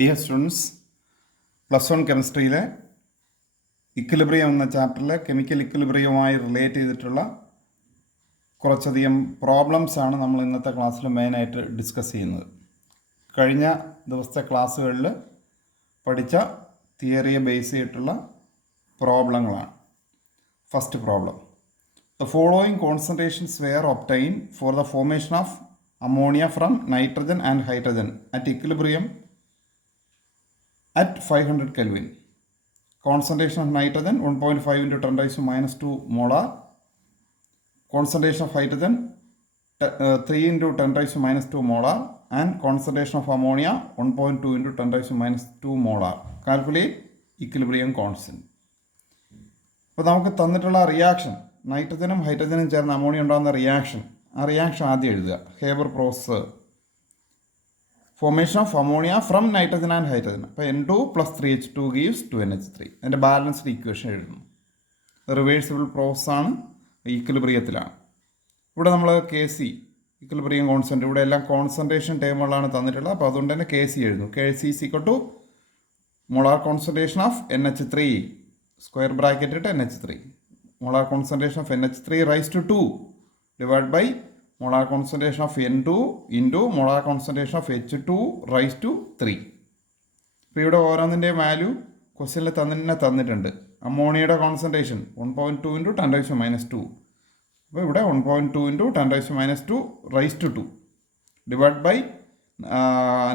Dear students, +1 കെമിസ്ട്രിയിലെ equilibrium എന്ന ചാപ്റ്ററിൽ chemical ഇക്വിലിബ്രിയവുമായി relate ചെയ്തിട്ടുള്ള കുറച്ചധികം പ്രോബ്ലംസാണ് നമ്മൾ ഇന്നത്തെ ക്ലാസ്സിൽ മെയിനായിട്ട് ഡിസ്കസ് ചെയ്യുന്നത്. കഴിഞ്ഞ ദിവസത്തെ ക്ലാസ്സുകളിൽ പഠിച്ച തിയറിയെ ബേസ് ചെയ്തിട്ടുള്ള പ്രോബ്ലങ്ങളാണ്. First problem: the following concentrations were obtained for the formation of ammonia from nitrogen and hydrogen at equilibrium at 500 Kelvin. Concentration of nitrogen 1.5 into 10 raised to minus 2 molar. Concentration of hydrogen 3 into 10 raised to minus 2 molar. And concentration of ammonia 1.2 into 10 raised to minus 2 molar. Calculate equilibrium constant. അപ്പോൾ നമുക്ക് തന്നിട്ടുള്ള reaction, നൈട്രജനും ഹൈഡ്രജനും ചേർന്ന് ammonia ഉണ്ടാകുന്ന reaction, ആ reaction ആദ്യം എഴുതുക. Haber process, formation of ammonia from nitrogen and hydrogen. അപ്പോൾ N2 plus 3H2 gives 2NH3. അതിൻ്റെ ബാലൻസ്ഡ് ഇക്വേഷൻ എഴുതുന്നു. റിവേഴ്സിബിൾ പ്രോസസ്സാണ്, ഈക്വിലിബ്രിയത്തിലാണ്. ഇവിടെ നമ്മൾ KC, ഇക്വിലിബ്രിയം കോൺസ്റ്റൻറ്റ്, ഇവിടെ എല്ലാം കോൺസെൻട്രേഷൻ ടേമുകളാണ് തന്നിട്ടുള്ളത്. അപ്പോൾ അതുകൊണ്ട് തന്നെ KC എഴുതുന്നു. KC is equal to molar concentration of NH3, square bracket ഇട്ട് NH3. molar concentration of NH3 raised to 2 divided by molar concentration of N2 into molar concentration of H2 raised to 3. ഇപ്പോൾ ഇവിടെ ഓരോന്നിൻ്റെ value ക്വസ്റ്റ്യനിൽ തന്നിട്ടുണ്ട്. അമോണിയയുടെ concentration 1.2 into 10 raised to minus 2. അപ്പോൾ ഇവിടെ 1.2 into 10 raised to minus 2 raised to 2 divide by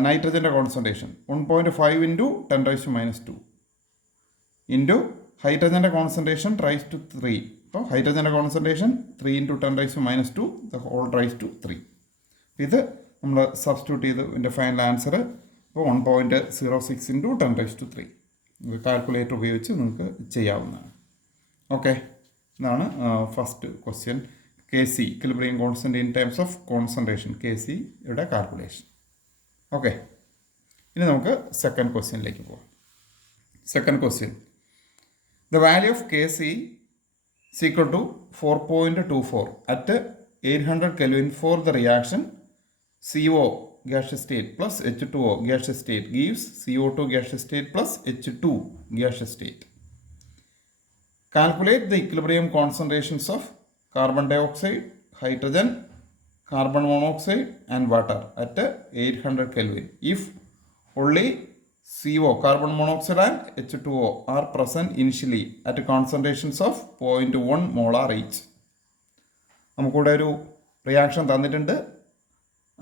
നൈട്രജൻ്റെ concentration 1.5 into 10 raised to minus 2 into ഹൈഡ്രജൻ്റെ concentration raise to 3. അപ്പോൾ ഹൈഡ്രജൻ്റെ concentration 3 into 10 raised to minus 2 the whole raise to 3. ഇത് നമ്മൾ substitute ചെയ്ത് ഇതിൻ്റെ ഫൈനൽ ആൻസർ ഇപ്പോൾ 1.06 into 10 raised to 3. ഇത് കാൽക്കുലേറ്റർ ഉപയോഗിച്ച് നിങ്ങൾക്ക് ചെയ്യാവുന്നതാണ്. ഓക്കെ, ഇതാണ് first question. KC, equilibrium constant in terms of concentration, KCയുടെ കാൽക്കുലേഷൻ. ഓക്കെ, ഇനി നമുക്ക് സെക്കൻഡ് ക്വസ്റ്റ്യനിലേക്ക് പോകാം. Second question: the value of KC is equal to 4.24 at 800 Kelvin for the reaction CO gaseous state plus H2O gaseous state gives CO2 gaseous state plus H2 gaseous state. Calculate the equilibrium concentrations of carbon dioxide, hydrogen, carbon monoxide and water at 800 Kelvin if only CO, carbon monoxide and H2O are present initially at concentrations of 0.1 molar each. നമുക്കിവിടെ ഒരു reaction തന്നിട്ടുണ്ട്.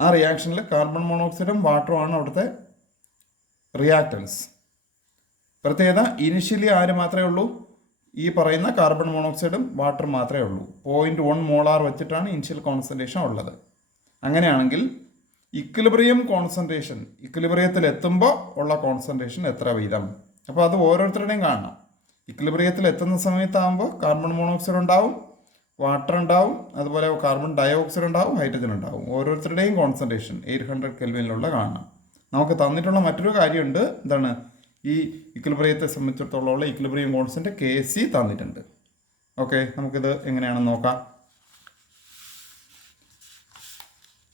ആ റിയാക്ഷനിൽ carbon മോണോക്സൈഡും വാട്ടറുമാണ് അവിടുത്തെ reactance. പ്രത്യേകത, initially ആര് മാത്രമേ ഉള്ളൂ? ഈ പറയുന്ന കാർബൺ മോണോക്സൈഡും വാട്ടർ മാത്രമേ ഉള്ളൂ. 0.1 മോളാർ വെച്ചിട്ടാണ് ഇനിഷ്യൽ കോൺസെൻട്രേഷൻ ഉള്ളത്. അങ്ങനെയാണെങ്കിൽ ഇക്വിലിബ്രിയം കോൺസെൻട്രേഷൻ, ഇക്വിലിബ്രിയത്തിൽ എത്തുമ്പോൾ ഉള്ള കോൺസെൻട്രേഷൻ എത്ര വീതം? അപ്പോൾ അത് ഓരോരുത്തരുടെയും കാണണം. ഇക്വിലിബ്രിയത്തിൽ എത്തുന്ന സമയത്താകുമ്പോൾ കാർബൺ മോണോക്സൈഡ് ഉണ്ടാവും, വാട്ടർ ഉണ്ടാവും, അതുപോലെ കാർബൺ ഡയോക്സൈഡ് ഉണ്ടാവും, ഹൈഡ്രജൻ ഉണ്ടാവും. ഓരോരുത്തരുടെയും കോൺസെൻട്രേഷൻ 800 കെൽവിനിലുള്ള കാണണം. നമുക്ക് തന്നിട്ടുള്ള മറ്റൊരു കാര്യമുണ്ട്. എന്താണ്? ഈ ഇക്വിലിബ്രിയത്തെ സംബന്ധിച്ചിടത്തോളം ഇക്വിലിബ്രിയം കോൺസ്റ്റൻറ്റ് KC തന്നിട്ടുണ്ട്. ഓക്കെ, നമുക്കിത് എങ്ങനെയാണെന്ന് നോക്കാം.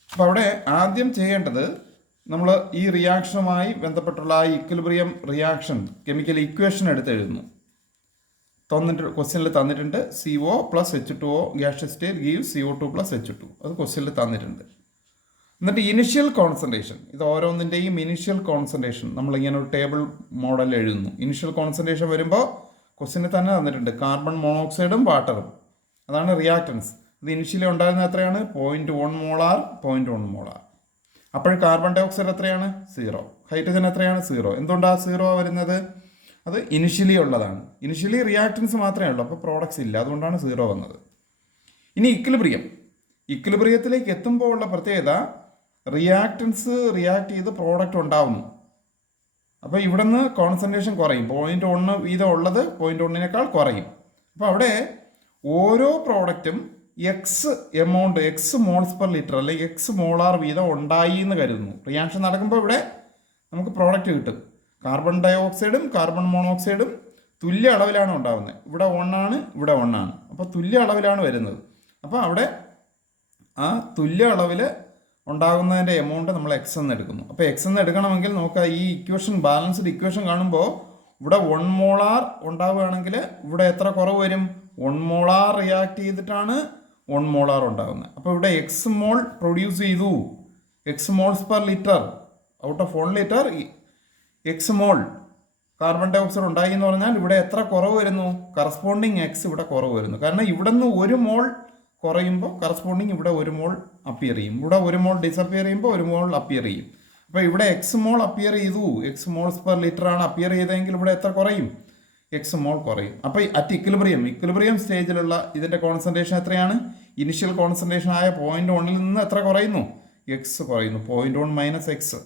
അപ്പോൾ അവിടെ ആദ്യം ചെയ്യേണ്ടത്, നമ്മൾ ഈ റിയാക്ഷനുമായി ബന്ധപ്പെട്ടുള്ള ആ ഇക്വിലിബ്രിയം റിയാക്ഷൻ കെമിക്കൽ ഇക്വേഷൻ എടുത്ത് എഴുതുന്നു. ക്വസ്റ്റ്യനിൽ തന്നിട്ടുണ്ട് CO plus H2O gaseous state gives CO2 plus H2. അത് ക്വസ്റ്റ്യനിൽ തന്നിട്ടുണ്ട്. എന്നിട്ട് ഇനിഷ്യൽ കോൺസെൻട്രേഷൻ, ഇത് ഓരോന്നിൻ്റെയും ഇനിഷ്യൽ കോൺസെൻട്രേഷൻ നമ്മളിങ്ങനെ ഒരു ടേബിൾ മോഡൽ എഴുതുന്നു. ഇനിഷ്യൽ കോൺസെൻട്രേഷൻ വരുമ്പോൾ ക്വസ്റ്റ്യനിൽ തന്നെ തന്നിട്ടുണ്ട് കാർബൺ മോണോക്സൈഡും വാട്ടറും, അതാണ് റിയാക്റ്റൻസ്. ഇത് ഇനിഷ്യലി ഉണ്ടായിരുന്നത് എത്രയാണ്? 0.1 മോളാർ, 0.1 മോളാർ. അപ്പോൾ കാർബൺ ഡയോക്സൈഡ് എത്രയാണ്? 0. ഹൈഡ്രജൻ എത്രയാണ്? 0. എന്തുകൊണ്ടാണ് 0 വരുന്നത്? അത് ഇനിഷ്യലി ഉള്ളതാണ്. ഇനിഷ്യലി റിയാക്റ്റൻസ് മാത്രമേ ഉള്ളൂ, അപ്പോൾ പ്രോഡക്ട്സ് ഇല്ല, അതുകൊണ്ടാണ് 0 വന്നത്. ഇനി ഇക്വിലിബ്രിയത്തിലേക്ക് എത്തുമ്പോൾ ഉള്ള പ്രത്യേകത, റിയാക്റ്റൻസ് റിയാക്ട് ചെയ്ത് പ്രോഡക്റ്റ് ഉണ്ടാവുന്നു. അപ്പോൾ ഇവിടെ നിന്ന് കോൺസെൻട്രേഷൻ കുറയും. 0.1 വീതം ഉള്ളത് 0.1 കുറയും. അപ്പോൾ അവിടെ ഓരോ പ്രോഡക്റ്റും x amount, x moles per litre അല്ലെങ്കിൽ എക്സ് മോളാർ വീതം ഉണ്ടായി എന്ന് കരുതുന്നു. റിയാക്ഷൻ നടക്കുമ്പോൾ ഇവിടെ നമുക്ക് പ്രോഡക്റ്റ് കിട്ടും. കാർബൺ ഡയോക്സൈഡും കാർബൺ മോണോക്സൈഡും തുല്യ അളവിലാണ് ഉണ്ടാകുന്നത്. ഇവിടെ 1 ആണ്, ഇവിടെ 1 ആണ്. അപ്പോൾ തുല്യ അളവിലാണ് വരുന്നത്. അപ്പോൾ അവിടെ ആ തുല്യ അളവിൽ ഉണ്ടാകുന്നതിൻ്റെ എമൗണ്ട് നമ്മൾ എക്സ് എന്ന് എടുക്കുന്നു. അപ്പോൾ എക്സ് എന്ന് എടുക്കണമെങ്കിൽ നോക്കുക, ഈ ഇക്വേഷൻ ബാലൻസ്ഡ് ഇക്വേഷൻ കാണുമ്പോൾ ഇവിടെ 1 മോളാർ ഉണ്ടാവുകയാണെങ്കിൽ ഇവിടെ എത്ര കുറവ് വരും? 1 മോളാർ റിയാക്ട് ചെയ്തിട്ടാണ് 1 മോളാർ ഉണ്ടാകുന്നത്. അപ്പോൾ ഇവിടെ എക്സ് മോൾ പ്രൊഡ്യൂസ് ചെയ്തു, X moles per litre out of 1 litre X mole carbon dioxide ഉണ്ടായി എന്ന് പറഞ്ഞാൽ ഇവിടെ എത്ര കുറവ് വരുന്നു? കറസ്പോണ്ടിങ് എക്സ് ഇവിടെ കുറവ് വരുന്നു. കാരണം ഇവിടെ നിന്ന് 1 മോൾ കുറയുമ്പോൾ കറസ്പോണ്ടിങ് ഇവിടെ 1 മോൾ അപ്പിയർ ചെയ്യും, ഇവിടെ 1 മോൾ ഡിസപ്പിയർ ചെയ്യുമ്പോൾ 1 മോൾ അപ്പിയർ ചെയ്യും. അപ്പോൾ ഇവിടെ എക്സ് മോൾ അപ്പിയർ ചെയ്തു, എക്സ് മോൾസ് പെർ ലിറ്റർ ആണ് അപ്പിയർ ചെയ്തതെങ്കിൽ ഇവിടെ എത്ര കുറയും? എക്സ് മോൾ കുറയും. അപ്പോൾ അറ്റ് ഇക്വിലിബ്രിയം സ്റ്റേജിലുള്ള ഇതിൻ്റെ കോൺസെൻട്രേഷൻ എത്രയാണ്? ഇനിഷ്യൽ കോൺസെൻട്രേഷൻ ആയ 0.1 നിന്ന് എത്ര കുറയുന്നു? എക്സ് കുറയുന്നു, 0.1 മൈനസ് എക്സ്.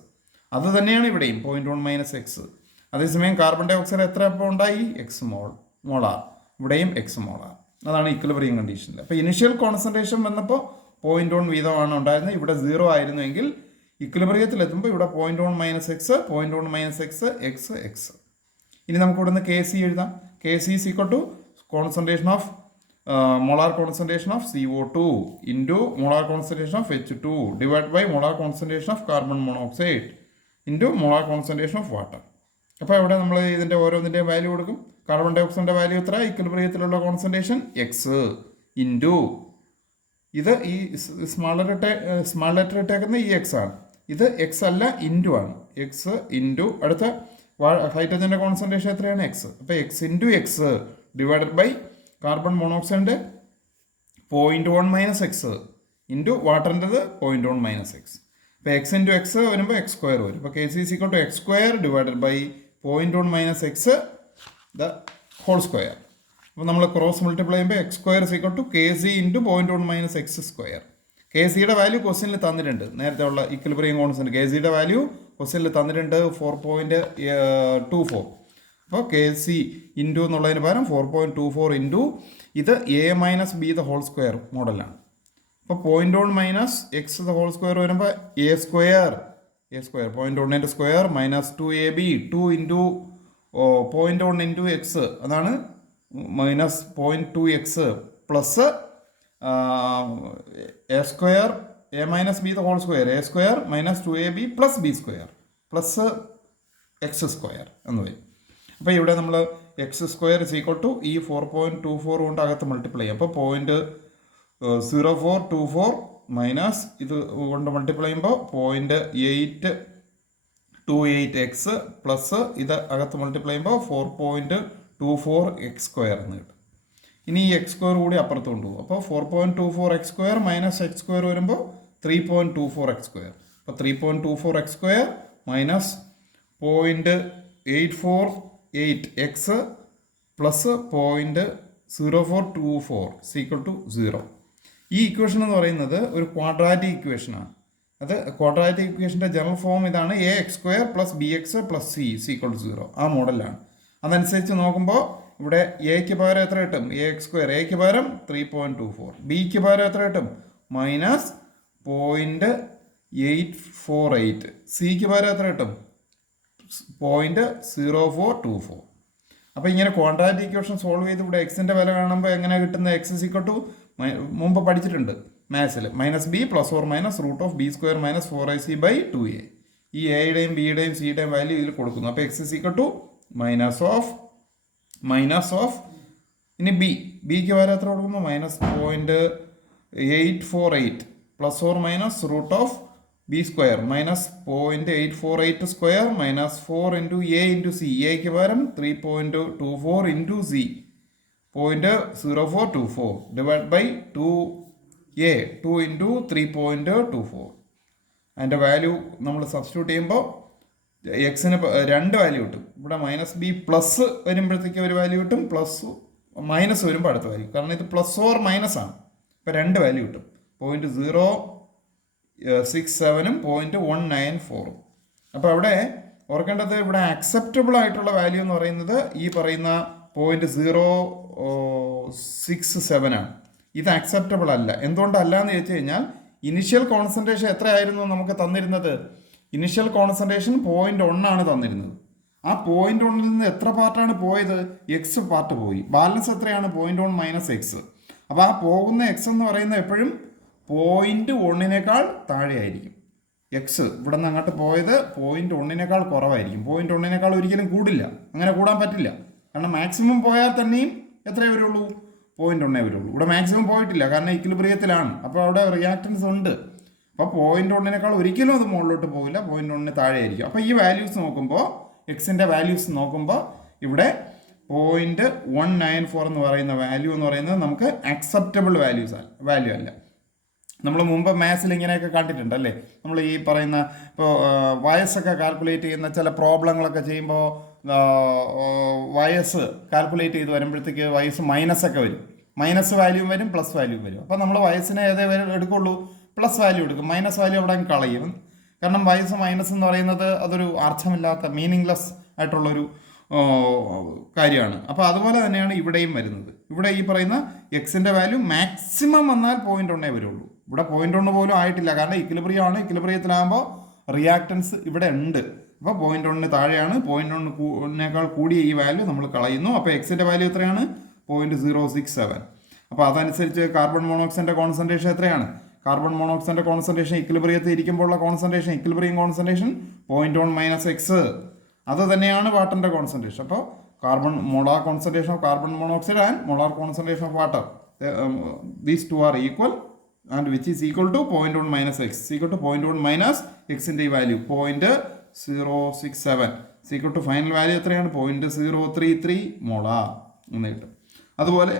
അത് തന്നെയാണ് ഇവിടെയും 0.1 മൈനസ് എക്സ്. അതേസമയം കാർബൺ ഡൈ ഓക്സൈഡ് എത്ര ഇപ്പോൾ ഉണ്ടായി? എക്സ് മോളാർ, ഇവിടെയും എക്സ് മോളാർ. അതാണ് ഇക്വിലിബ്രിയം കണ്ടീഷനിൽ. അപ്പോൾ ഇനിഷ്യൽ കോൺസെൻട്രേഷൻ വന്നപ്പോൾ 0.1 വീതമാണ് ഉണ്ടായിരുന്നത്, ഇവിടെ 0 ആയിരുന്നുവെങ്കിൽ ഇക്വിലിബ്രിയത്തിൽ എത്തുമ്പോൾ ഇവിടെ 0.1 minus X, 0.1 minus X, X, X. ഇനി നമുക്ക് ഇവിടെ നിന്ന് കെ സി എഴുതാം. K C is equal to concentration of molar concentration of CO2 into molar concentration of H2 divide by molar concentration of carbon monoxide into molar concentration of water. അപ്പോൾ ഇവിടെ നമ്മൾ ഇതിൻ്റെ ഓരോന്നിൻ്റെയും വാല്യൂ കൊടുക്കും. Carbon dye ഓക്സൈഡിൻ്റെ value എത്ര? ഇക്വിലിബ്രിയത്തിലുള്ള concentration X into ഇത് ഈ small letter ഇട്ടേക്കുന്ന ഈ എക്സ് ആണ്, ഇത് എക്സ് അല്ല ഇൻറ്റു ആണ്, എക്സ് ഇൻറ്റു അടുത്ത ഹൈഡ്രജൻ്റെ കോൺസെൻട്രേഷൻ എത്രയാണ്? എക്സ്. അപ്പോൾ x into x divided by carbon മോണോക്സൈഡിൻ്റെ 0.1 മൈനസ് എക്സ് ഇൻറ്റു വാട്ടറിൻ്റെത് 0.1 മൈനസ് എക്സ്. അപ്പോൾ എക്സ് ഇൻറ്റു എക്സ് വരുമ്പോൾ എക്സ് സ്ക്വയർ വരും. അപ്പോൾ K C is equal to x square divided by 0.1 minus x the whole square. അപ്പോൾ നമ്മൾ cross multiply ചെയ്യുമ്പോൾ x square is equal to K C into 0.1 minus X square. K സിയുടെ value ക്വസ്റ്റ്യനിൽ തന്നിട്ടുണ്ട്, നേരത്തെ ഉള്ള ഇക്വിലിബ്രിയം കോൺസ്റ്റന്റ് കെ സിയുടെ value ക്വസ്റ്റ്യനിൽ തന്നിട്ടുണ്ട് 4.24. അപ്പോൾ കെ സി ഇൻറ്റു എന്നുള്ളതിന് പകരം 4.24 ഇൻറ്റു ഇത് a minus b the whole square മോഡലാണ്. അപ്പോൾ 0.1 minus x the whole square വരുമ്പോൾ a square 0.1 square minus 2ab 2 into 0.1 into x, അതാണ് minus 0.2 x plus a square a minus b the whole square a square minus 2ab plus b square plus x square എന്ന് വരും. അപ്പോൾ ഇവിടെ നമ്മൾ x square is equal to ഈ 4.24 കൊണ്ട് അകത്ത് multiply ചെയ്യും. അപ്പോൾ 0.0424 മൈനസ് ഇത് കൊണ്ട് മൾട്ടിപ്ലൈ ചെയ്യുമ്പോൾ 0.828 എക്സ് പ്ലസ് ഇത് അകത്ത് മൾട്ടിപ്ലൈ ചെയ്യുമ്പോൾ 4.24 എക്സ് സ്ക്വയർ എന്ന് കിട്ടും. ഇനി ഈ എക്സ് സ്ക്വയർ കൂടി അപ്പുറത്ത് കൊണ്ടുപോകും. അപ്പോൾ 4.24 X square minus X square വരുമ്പോൾ 3.24 എക്സ് സ്ക്വയർ. അപ്പോൾ 3.24 X square minus 0.848 X plus 0.0424 is equal to 0. ഈ ഇക്വേഷൻ എന്ന് പറയുന്നത് ഒരു ക്വാഡ്രാറ്റിക് ഇക്വേഷനാണ്. അത് ക്വാഡ്രാറ്റിക് ഇക്വേഷൻ്റെ ജനറൽ ഫോം ഇതാണ്, A X square plus B X plus C is equal to 0. ആ മോഡലാണ്. അതനുസരിച്ച് നോക്കുമ്പോൾ ഇവിടെ എക്ക് പകരം എത്ര കിട്ടും? എ എക്സ് സ്ക്വയർ എക്ക് പകരം 3.24, ബിക്ക് പകരം എത്ര കിട്ടും? മൈനസ് 0.848, സിക്ക് പകരം എത്ര കിട്ടും? 0.0424. അപ്പോൾ ഇങ്ങനെ ക്വാഡ്രാറ്റിക് ഇക്വേഷൻ സോൾവ് ചെയ്ത് ഇവിടെ എക്സിൻ്റെ വില കാണുമ്പോൾ എങ്ങനെ കിട്ടുന്നത്? എക്സ് ഇസ് ഈക്വൽ ടു മുമ്പ് പഠിച്ചിട്ടുണ്ട് മാത്സിൽ, minus b plus or minus root of b square minus 4ac by 2a. ഈ എയുടെയും ബിയുടെയും സിയുടെയും വാല്യൂ ഇതിൽ കൊടുക്കുന്നു. അപ്പോൾ x is equal to minus of ഇനി ബിക്ക് വരെ എത്ര കൊടുക്കുന്നു? Minus 0.848 plus or minus root of b square minus 0.848 square minus 4 into a into c. എക്ക് പകരം 3.24 into c 0.0424 divide by 2a 2 into 3.24. അതിൻ്റെ വാല്യൂ നമ്മൾ സബ്സ്റ്റിറ്റ്യൂട്ട് ചെയ്യുമ്പോൾ എക്സിന് 2 വാല്യൂ കിട്ടും. ഇവിടെ മൈനസ് ബി പ്ലസ് വരുമ്പോഴത്തേക്ക് ഒരു വാല്യൂ കിട്ടും, പ്ലസ് മൈനസ് വരുമ്പോൾ അടുത്ത വാല്യൂ, കാരണം ഇത് പ്ലസ് ഓർ മൈനസ് ആണ്. ഇപ്പോൾ 2 വാല്യൂ കിട്ടും, 0.067 0.194. അപ്പോൾ അവിടെ ഓർക്കേണ്ടത് ഇവിടെ അക്സെപ്റ്റബിൾ ആയിട്ടുള്ള വാല്യൂ എന്ന് പറയുന്നത് ഈ പറയുന്ന 0.067 ആണ്. ഇത് അക്സെപ്റ്റബിൾ അല്ല. എന്തുകൊണ്ടല്ല എന്ന് ചോദിച്ചു കഴിഞ്ഞാൽ ഇനിഷ്യൽ കോൺസെൻട്രേഷൻ എത്രയായിരുന്നു നമുക്ക് തന്നിരുന്നത്? ഇനിഷ്യൽ കോൺസെൻട്രേഷൻ 0.1 ആണ് തന്നിരുന്നത്. ആ 0.1 നിന്ന് എത്ര പാർട്ടാണ് പോയത്? എക്സ് പാർട്ട് പോയി. ബാലൻസ് എത്രയാണ്? 0.1 മൈനസ് എക്സ്. അപ്പോൾ ആ പോകുന്ന എക്സ് എന്ന് പറയുന്നത് എപ്പോഴും 0.1 താഴെയായിരിക്കും. എക്സ് ഇവിടെ നിന്ന് അങ്ങോട്ട് പോയത് 0.1 കുറവായിരിക്കും. 0.1 ഒരിക്കലും കൂടില്ല, അങ്ങനെ കൂടാൻ പറ്റില്ല. കാരണം മാക്സിമം പോയാൽ തന്നെയും എത്രയേ വരുള്ളൂ? 0.1 വരുള്ളൂ. ഇവിടെ മാക്സിമം പോയിട്ടില്ല, കാരണം ഇക്വിലിബ്രിയത്തിലാണ്. അപ്പോൾ അവിടെ റിയാക്റ്റൻസ് ഉണ്ട്. അപ്പോൾ 0.1 ഒരിക്കലും അത് മുകളിലോട്ട് പോകില്ല, 0.1 താഴെയായിരിക്കും. അപ്പോൾ ഈ വാല്യൂസ് നോക്കുമ്പോൾ, എക്സിൻ്റെ വാല്യൂസ് നോക്കുമ്പോൾ ഇവിടെ 0.194 എന്ന് പറയുന്ന വാല്യൂ എന്ന് പറയുന്നത് നമുക്ക് അക്സെപ്റ്റബിൾ വാല്യൂ അല്ല. നമ്മൾ മുമ്പ് മാത്സിൽ ഇങ്ങനെയൊക്കെ കണ്ടിട്ടുണ്ട് അല്ലേ? നമ്മൾ ഈ പറയുന്ന ഇപ്പോൾ വയസ്സൊക്കെ കാൽക്കുലേറ്റ് ചെയ്യുന്ന ചില പ്രോബ്ലങ്ങളൊക്കെ ചെയ്യുമ്പോൾ വയസ്സ് കാൽക്കുലേറ്റ് ചെയ്ത് വരുമ്പോഴത്തേക്ക് വയസ്സ് മൈനസൊക്കെ വരും. മൈനസ് വാല്യൂ വരും, പ്ലസ് വാല്യൂ വരും. അപ്പോൾ നമ്മൾ വയസ്സിനെ ഏതേ എടുക്കുള്ളൂ? പ്ലസ് വാല്യൂ എടുക്കും. മൈനസ് വാല്യൂ അവിടെ കളയും. കാരണം വയസ്സ് മൈനസ് എന്ന് പറയുന്നത് അതൊരു അർത്ഥമില്ലാത്ത മീനിങ്ലെസ് ആയിട്ടുള്ളൊരു കാര്യമാണ്. അപ്പോൾ അതുപോലെ തന്നെയാണ് ഇവിടെയും വരുന്നത്. ഇവിടെ ഈ പറയുന്ന എക്സിൻ്റെ വാല്യൂ മാക്സിമം വന്നാൽ 0.1 വരുള്ളൂ. ഇവിടെ 0.1 പോലും ആയിട്ടില്ല, കാരണം ഇക്വിലിബ്രിയം ആണ്. ഇക്വിലിബ്രിയത്തിലാകുമ്പോൾ റിയാക്റ്റൻസ് ഇവിടെ ഉണ്ട്. അപ്പോൾ 0.1 താഴെയാണ്. 0.1 കൂടിയ ഈ വാല്യൂ നമ്മൾ കളയുന്നു. അപ്പോൾ എക്സിൻ്റെ വാല്യൂ എത്രയാണ്? 0.067. അപ്പോൾ അതനുസരിച്ച് കാർബൺ മോണോക്സൈഡിൻ്റെ കോൺസെൻട്രേഷൻ എത്രയാണ്? കാർബൺ മോണോക്സൈഡിൻ്റെ കോൺസെൻട്രേഷൻ ഇക്വിലിബ്രിയത്തിൽ ഇരിക്കുമ്പോഴുള്ള കോൺസെൻട്രേഷൻ, ഇക്വിലിബ്രിയം കോൺസെൻട്രേഷൻ 0.1 - x. അത് തന്നെയാണ് വാട്ടറിൻ്റെ കോൺസെൻട്രേഷൻ. അപ്പോൾ molar concentration of carbon monoxide and molar concentration of water, these two are equal, and which is equal to 0.1 - x, equal to 0.1 - എക്സിൻ്റെ ഈ value 0.067, equal to final value എത്രയാണ്? 0.033 molar എന്ന് കിട്ടും. അതുപോലെ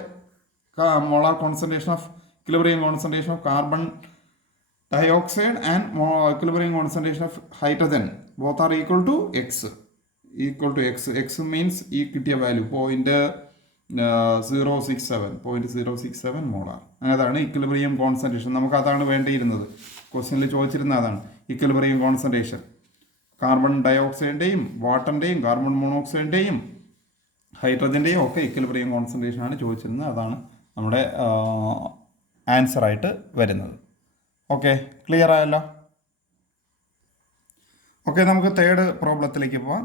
molar concentration of equilibrium concentration of carbon dioxide and equilibrium concentration of hydrogen, both are equal to x. X means ഈ കിട്ടിയ value 0.067 molar. അതാണ് equilibrium concentration. നമുക്ക് അതാണ് വേണ്ടിയിരുന്നത്. ക്വസ്റ്റ്യനിൽ ചോദിച്ചിരുന്ന അതാണ് ഇക്വിലിബ്രിയം കോൺസെൻട്രേഷൻ. കാർബൺ ഡയോക്സൈഡിൻ്റെയും വാട്ടറിൻ്റെയും കാർബൺ മോണോക്സൈഡിൻ്റെയും ഹൈഡ്രജൻ്റെയും ഒക്കെ ഇക്വിലിബ്രിയം കോൺസെൻട്രേഷൻ ആണ് ചോദിച്ചിരുന്നത്. അതാണ് നമ്മുടെ ആൻസറായിട്ട് വരുന്നത്. ഓക്കെ, ക്ലിയർ ആയല്ലോ? ഓക്കെ, നമുക്ക് തേർഡ് പ്രോബ്ലത്തിലേക്ക് പോവാം.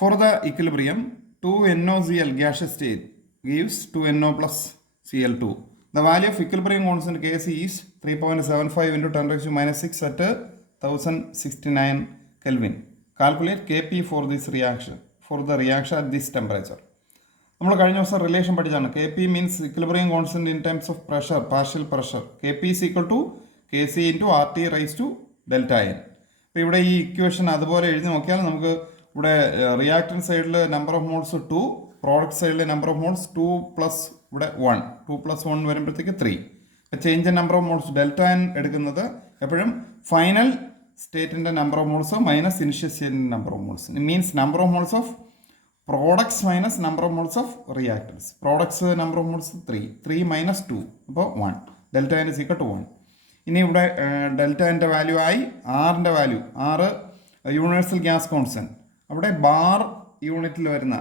For the equilibrium 2NOCl gaseous state gives 2NO plus Cl2. The value of equilibrium constant Kc is 3.75 × 10⁻⁻6 at 1069 Kelvin. Calculate Kp for this reaction, for the reaction at this temperature. നമ്മൾ കഴിഞ്ഞ ദിവസം relation പഠിച്ചാണ്. K P means equilibrium constant in times of pressure, partial pressure. K P is equal to KC × RT raise to ΔN. അപ്പോൾ ഇവിടെ ഈ equation അതുപോലെ എഴുതി നോക്കിയാൽ നമുക്ക് ഇവിടെ റിയാക്ടൻ സൈഡിൽ നമ്പർ ഓഫ് മോൾസ് 2, പ്രോഡക്റ്റ് സൈഡിൽ നമ്പർ ഓഫ് മോൾസ് 2 പ്ലസ് ഇവിടെ 1, 2 + 1 വരുമ്പോഴത്തേക്ക് 3. Change in number of moles ΔN എടുക്കുന്നത് എപ്പോഴും ഫൈനൽ സ്റ്റേറ്റിൻ്റെ number of moles minus initial സ്റ്റേറ്റിൻ്റെ number of moles. It means number of moles of products minus number of moles of reactants. Products number of moles 3 - 2, അപ്പോൾ 1. ΔN is equal to 1. ഇനി ഇവിടെ ΔNൻ്റെ value ആയി. ആറിൻ്റെ value, 6 universal gas constant. അവിടെ bar യൂണിറ്റിൽ വരുന്ന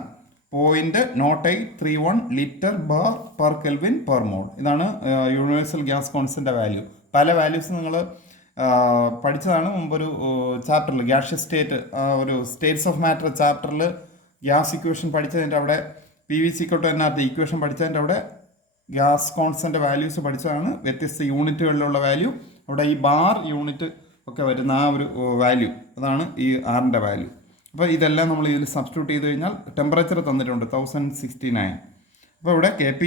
0.0831 litre bar per kelvin per mole. ഇതാണ് universal gas കോൺസ്റ്റൻ്റെ value. പല വാല്യൂസ് നിങ്ങൾ പഠിച്ചതാണ് മുമ്പൊരു ചാപ്റ്ററിൽ, ഗ്യാഷ്യസ് സ്റ്റേറ്റ്, ഒരു സ്റ്റേറ്റ്സ് ഓഫ് മാറ്റർ ചാപ്റ്ററിൽ ഗ്യാസ് ഇക്വേഷൻ പഠിച്ചതിൻ്റെ അവിടെ PVC = NRT ഇക്വേഷൻ പഠിച്ചതിൻ്റെ അവിടെ ഗ്യാസ് കോൺസ്റ്റൻ്റ് വാല്യൂസ് പഠിച്ചതാണ്. വ്യത്യസ്ത യൂണിറ്റുകളിലുള്ള വാല്യൂ, അവിടെ ഈ ബാർ യൂണിറ്റ് ഒക്കെ വരുന്ന ആ ഒരു വാല്യൂ, അതാണ് ഈ ആറിൻ്റെ വാല്യൂ. അപ്പോൾ ഇതെല്ലാം നമ്മൾ ഇതിൽ സബ്സ്റ്റിറ്റ്യൂട്ട് ചെയ്ത് കഴിഞ്ഞാൽ ടെമ്പറേച്ചർ തന്നിട്ടുണ്ട് 1069. അപ്പോൾ ഇവിടെ KP